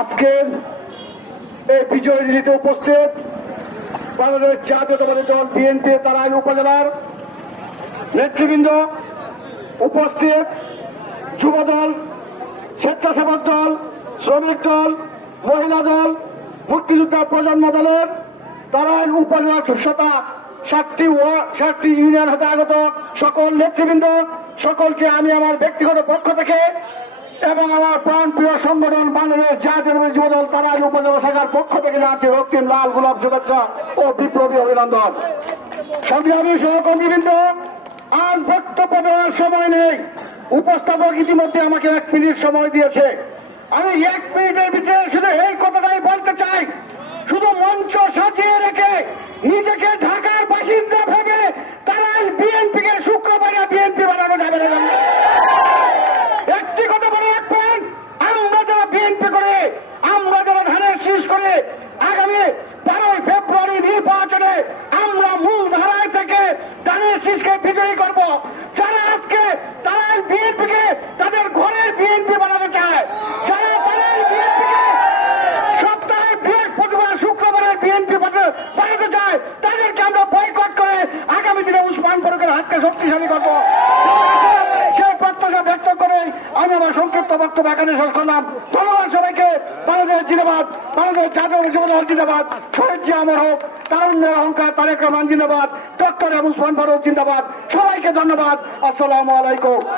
আজকের এই বিজয় র্যালিতে উপস্থিত বাংলাদেশ জাতীয়তাবাদী দল বিএনপি তারাইল উপজেলার নেতৃবৃন্দ, উপস্থিত যুব দল, স্বেচ্ছাসেবক দল, শ্রমিক দল, মহিলা দল, মুক্তিযোদ্ধা প্রজন্ম দলের তারাইল উপজেলার 7টি ইউনিয়ন হতে আগত সকল নেতৃবৃন্দ, সকলকে আমি আমার ব্যক্তিগত পক্ষ থেকে এবং আমার প্রাণপ্রিয় সংগঠন বাংলাদেশ জাতীয়তাবাদী যুব দল তারাইল উপজেলা শাখার পক্ষ থেকে জানাচ্ছি রক্তিম লাল গোলাপ শুভেচ্ছা ও বিপ্লবী অভিনন্দন। সংগ্রামী সহকর্মীবৃন্দ, আজ বক্তব্য দেওয়ার সময় নেই। উপস্থাপক ইতিমধ্যে আমাকে 1 মিনিট সময় দিয়েছে। আমি 1 মিনিটের ভিতরে শুধু এই কথাটাই বলতে চাই, শুধু মঞ্চ সাজিয়ে রেখে নিজেকে ঢাকার বাসিন্দা ভেবে তারাই বিএনপিকে শুক্রবারে বিএনপি বানানো যাবে না। একটি কথা বলে রাখবেন, আমরা যারা বিএনপি করে, আমরা যারা ধানের শীষ করে আগামী 12 ফেব্রুয়ারি নির্বাচনে আমরা মূল ধারায় থেকে ধানের শীষকে বিজয়ী করব। যারা আজকে তারাই বিএনপিকে তাদের ঘরের বিএনপি বানাতে চায়, যারা তারাই বিএনপিকে সপ্তাহে বৃহস্পতিবার শুক্রবারের বিএনপি বানাতে চায়, তাদেরকে আমরা বয়কট করে আগামী দিনে উসমান ফারুকের হাতকে শক্তিশালী করবো। সেই প্রত্যাশা ব্যক্ত করে আমি আমার সংক্ষিপ্ত বক্তব্য এখানে শেষ করলাম। ধন্যবাদ সবাইকে। বাংলাদেশ জিন্দাবাদ, বাংলাদেশ জাতীয় যুব দল জিন্দাবাদ, শহীদ জিয়া অমর হোক, তারুণ্যের অহংকার তারেক রহমান জিন্দাবাদ, ডক্টর উসমান ফারুক জিন্দাবাদ। সবাইকে ধন্যবাদ। আসসালামু আলাইকুম।